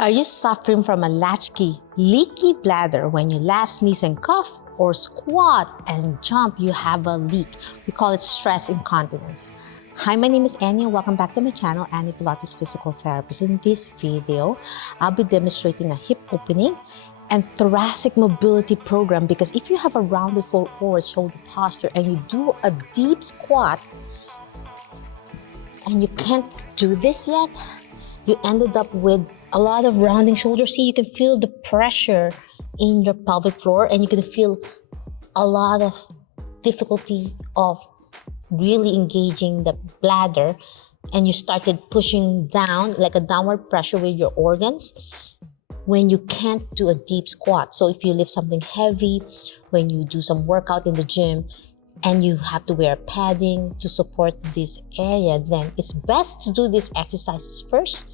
Are you suffering from a latchkey, leaky bladder? When you laugh, sneeze, and cough, or squat and jump, you have a leak. We call it stress incontinence. Hi, my name is Annie and welcome back to my channel, Annie Pilates Physical Therapist. In this video, I'll be demonstrating a hip opening and thoracic mobility program, because if you have a rounded forward shoulder posture and you do a deep squat and you can't do this yet, you ended up with a lot of rounding shoulders. See, you can feel the pressure in your pelvic floor and you can feel a lot of difficulty of really engaging the bladder, and you started pushing down like a downward pressure with your organs when you can't do a deep squat. So if you lift something heavy, when you do some workout in the gym and you have to wear padding to support this area, then it's best to do these exercises first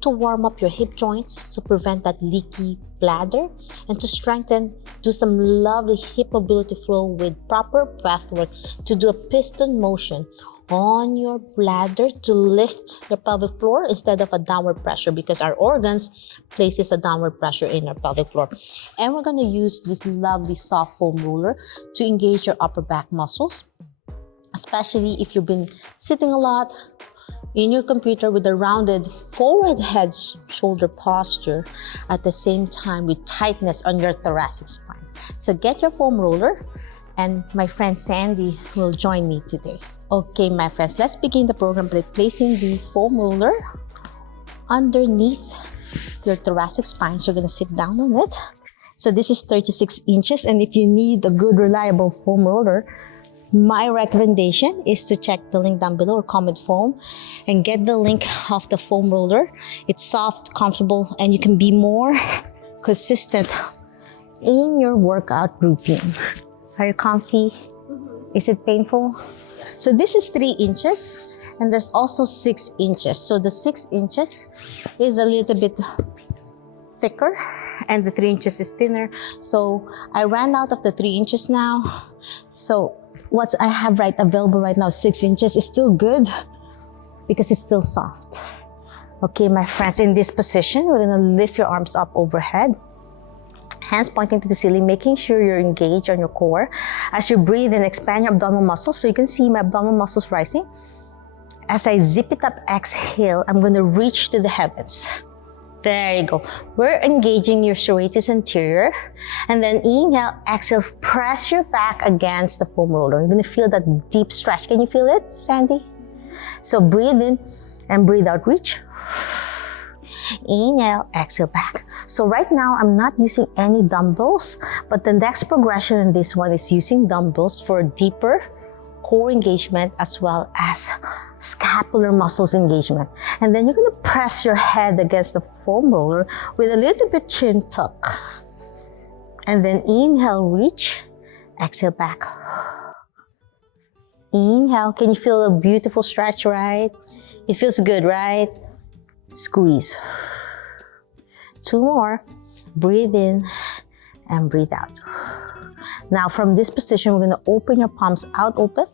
to warm up your hip joints to prevent that leaky bladder, and to strengthen, do some lovely hip mobility flow with proper breath work to do a piston motion on your bladder to lift your pelvic floor instead of a downward pressure, because our organs places a downward pressure in our pelvic floor. And we're going to use this lovely soft foam roller to engage your upper back muscles, especially if you've been sitting a lot in your computer with a rounded forward head shoulder posture, at the same time with tightness on your thoracic spine. So get your foam roller, and my friend Sandy will join me today. Okay, my friends, let's begin the program by placing the foam roller underneath your thoracic spine. So you're gonna sit down on it. So this is 36 inches, and if you need a good reliable foam roller, my recommendation is to check the link down below, or Comment Foam, and get the link of the foam roller. It's soft, comfortable, and you can be more consistent in your workout routine. Are you comfy? Is it painful? So this is 3 inches, and there's also 6 inches. So the 6 inches is a little bit thicker, and the 3 inches is thinner. So I ran out of the 3 inches now. So what I have available right now, 6 inches, is still good because it's still soft. Okay, my friends, in this position, we're gonna lift your arms up overhead, hands pointing to the ceiling, making sure you're engaged on your core. As you breathe and expand your abdominal muscles, so you can see my abdominal muscles rising. As I zip it up, exhale, I'm gonna reach to the heavens. There you go. We're engaging your serratus anterior. And then inhale, exhale, press your back against the foam roller. You're gonna feel that deep stretch. Can you feel it, Sandy? So breathe in and breathe out, reach. Inhale, exhale, back. So right now, I'm not using any dumbbells, but the next progression in this one is using dumbbells for deeper core engagement as well as scapular muscles engagement. And then you're gonna press your head against the foam roller with a little bit chin tuck. And then inhale, reach, exhale, back. Inhale, can you feel a beautiful stretch, right? It feels good, right? Squeeze. 2 more, breathe in and breathe out. Now from this position, we're gonna open your palms out open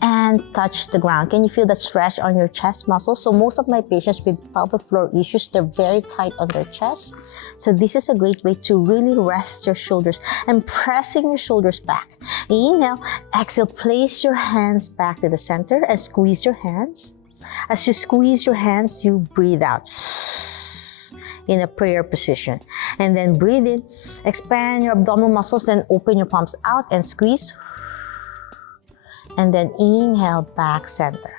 and touch the ground. Can you feel the stretch on your chest muscles? So most of my patients with pelvic floor issues, they're very tight on their chest. So this is a great way to really rest your shoulders and pressing your shoulders back. Inhale, exhale, place your hands back to the center and squeeze your hands. As you squeeze your hands, you breathe out in a prayer position. And then breathe in, expand your abdominal muscles, then open your palms out and squeeze. And then inhale, back center.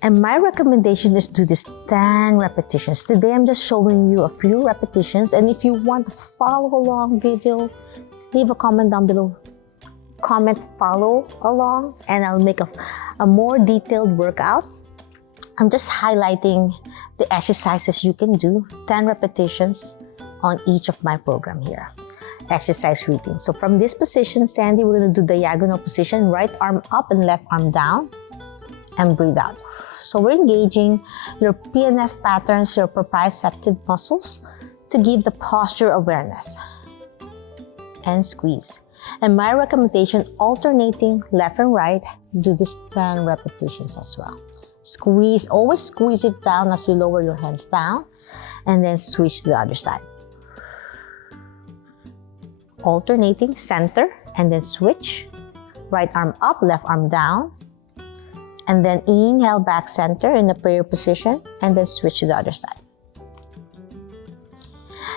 And my recommendation is to do this 10 repetitions. Today, I'm just showing you a few repetitions. And if you want to follow along video, leave a comment down below. Comment follow along, and I'll make a more detailed workout. I'm just highlighting the exercises you can do, 10 repetitions on each of my program here. Exercise routine. So from this position, Sandy, we're going to do diagonal position, right arm up and left arm down, and breathe out. So we're engaging your PNF patterns, your proprioceptive muscles, to give the posture awareness. And squeeze. And my recommendation, alternating left and right, do this 10 repetitions as well. Squeeze, always squeeze it down as you lower your hands down, and then switch to the other side. Alternating, center, and then switch. Right arm up, left arm down. And then inhale, back center in the prayer position, and then switch to the other side.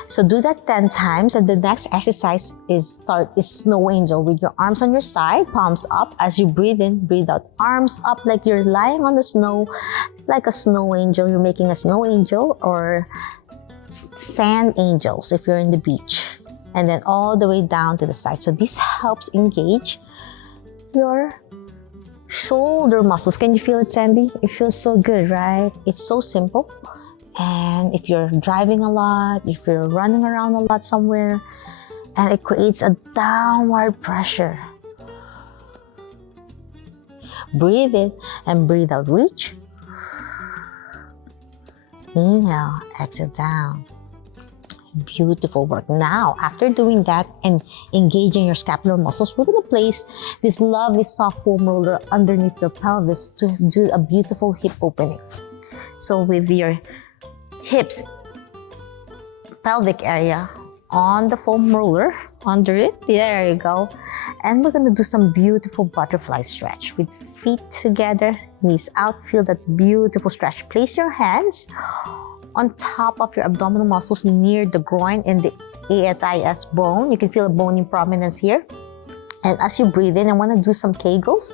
So do that 10 times, and the next exercise is snow angel with your arms on your side, palms up. As you breathe in, breathe out, arms up like you're lying on the snow, like a snow angel. You're making a snow angel or sand angels if you're in the beach. And then all the way down to the side. So this helps engage your shoulder muscles. Can you feel it, Sandy? It feels so good, right? It's so simple. And if you're driving a lot, if you're running around a lot somewhere, and it creates a downward pressure. Breathe in and breathe out, reach. Inhale, exhale down. Beautiful work. Now, after doing that and engaging your scapular muscles, we're going to place this lovely soft foam roller underneath your pelvis to do a beautiful hip opening. So with your hips, pelvic area on the foam roller, under it, there you go. And we're going to do some beautiful butterfly stretch with feet together, knees out. Feel that beautiful stretch. Place your hands on top of your abdominal muscles near the groin and the ASIS bone. You can feel a bone in prominence here. And as you breathe in, I want to do some Kegels.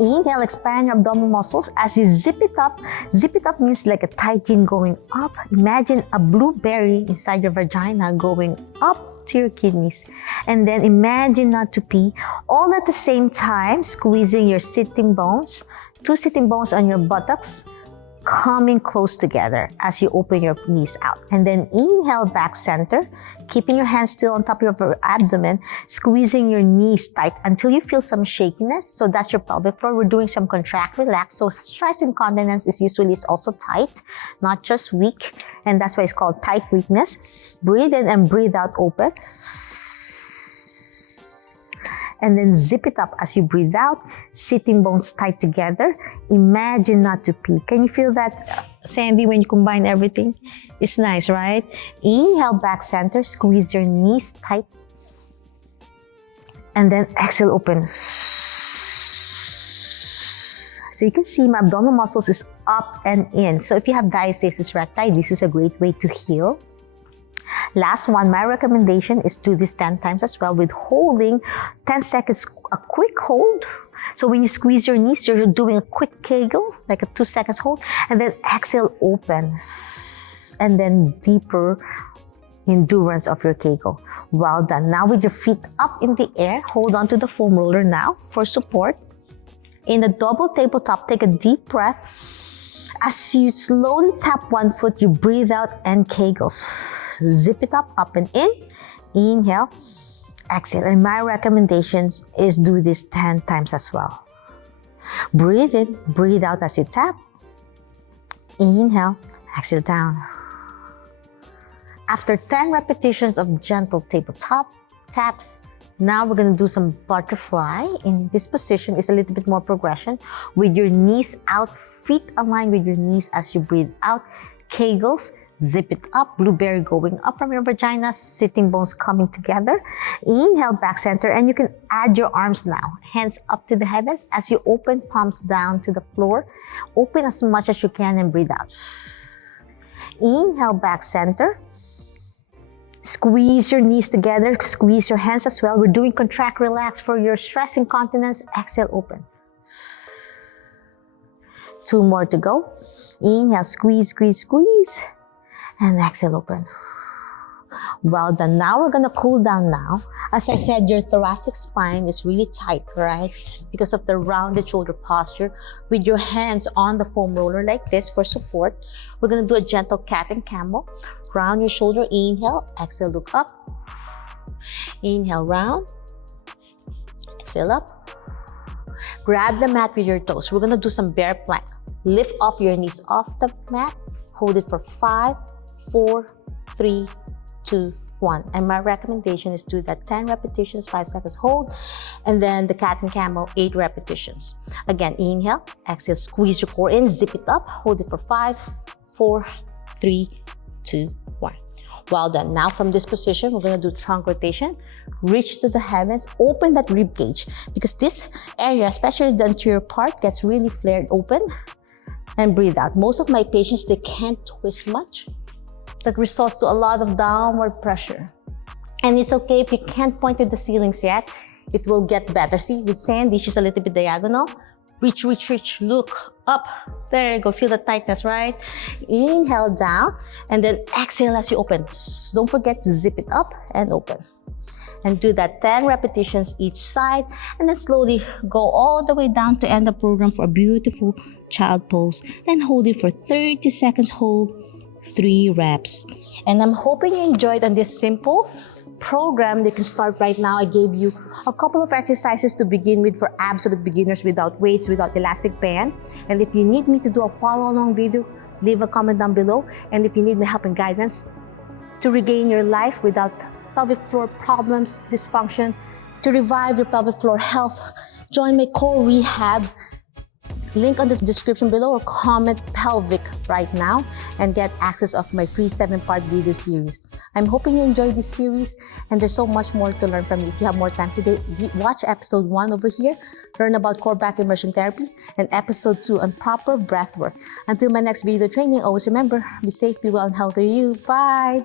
Inhale, expand your abdominal muscles. As you zip it up means like a tight jean going up. Imagine a blueberry inside your vagina going up to your kidneys. And then imagine not to pee. All at the same time, squeezing your sitting bones, 2 sitting bones on your buttocks, coming close together as you open your knees out. And then inhale, back center, keeping your hands still on top of your abdomen, squeezing your knees tight until you feel some shakiness. So that's your pelvic floor. We're doing some contract, relax. So stress incontinence is usually also tight, not just weak. And that's why it's called tight weakness. Breathe in and breathe out, open. And then zip it up as you breathe out, sitting bones tight together. Imagine not to pee. Can you feel that, Sandy, when you combine everything? It's nice, right? Inhale, back center, squeeze your knees tight. And then exhale, open. So you can see my abdominal muscles is up and in. So if you have diastasis recti, this is a great way to heal. Last one, my recommendation is do this 10 times as well with holding 10 seconds, a quick hold. So when you squeeze your knees, you're doing a quick Kegel, like a 2 seconds hold, and then exhale, open. And then deeper endurance of your Kegel. Well done. Now with your feet up in the air, hold on to the foam roller now for support. In the double tabletop, take a deep breath. As you slowly tap one foot, you breathe out and Kegels. Zip it up and in. Inhale, exhale. And my recommendations is do this 10 times as well. Breathe in, breathe out as you tap. Inhale, exhale down. After 10 repetitions of gentle tabletop taps, now we're going to do some butterfly. In this position is a little bit more progression with your knees out, feet aligned with your knees as you breathe out. Kegels, zip it up, blueberry going up from your vagina, sitting bones coming together. Inhale, back center, and you can add your arms now. Hands up to the heavens as you open, palms down to the floor. Open as much as you can and breathe out. Inhale, back center. Squeeze your knees together, squeeze your hands as well. We're doing contract, relax for your stress incontinence. Exhale, open. 2 more to go. Inhale, squeeze, squeeze, squeeze. And exhale, open. Well done. Now we're gonna cool down now. As I said, your thoracic spine is really tight, right? Because of the rounded shoulder posture. With your hands on the foam roller like this for support, we're gonna do a gentle cat and camel. Round your shoulder, inhale, exhale, look up. Inhale, round. Exhale up. Grab the mat with your toes. We're gonna do some bear plank. Lift off your knees off the mat. Hold it for 5, 4, 3, 2, 1. And my recommendation is do that 10 repetitions, 5 seconds hold, and then the cat and camel, 8 repetitions. Again, inhale, exhale, squeeze your core in, zip it up, hold it for 5, 4, 3, 2, 1. Well done. Now from this position, we're going to do trunk rotation. Reach to the heavens, open that rib cage because this area, especially the anterior part, gets really flared open. And breathe out. Most of my patients, they can't twist much. That results to a lot of downward pressure. And it's okay if you can't point to the ceilings yet. It will get better. See, with Sandy, she's a little bit diagonal. Reach, reach, reach, look up. There you go, feel the tightness, right? Inhale down, and then exhale as you open. Don't forget to zip it up and open. And do that 10 repetitions each side, and then slowly go all the way down to end the program for a beautiful child pose. And hold it for 30 seconds, hold 3 reps. And I'm hoping you enjoyed on this simple program. They can start right now. I gave you a couple of exercises to begin with for absolute beginners without weights, without elastic band. And if you need me to do a follow-along video, leave a comment down below. And if you need my help and guidance to regain your life without pelvic floor problems, dysfunction, to revive your pelvic floor health, join my core rehab. Link on the description below, or comment pelvic right now and get access of my free 7-part video series. I'm hoping you enjoyed this series, and there's so much more to learn from me. If you have more time today, watch episode 1 over here, learn about core back immersion therapy, and episode 2 on proper breath work. Until my next video training, always remember, be safe, be well, and healthy you. Bye!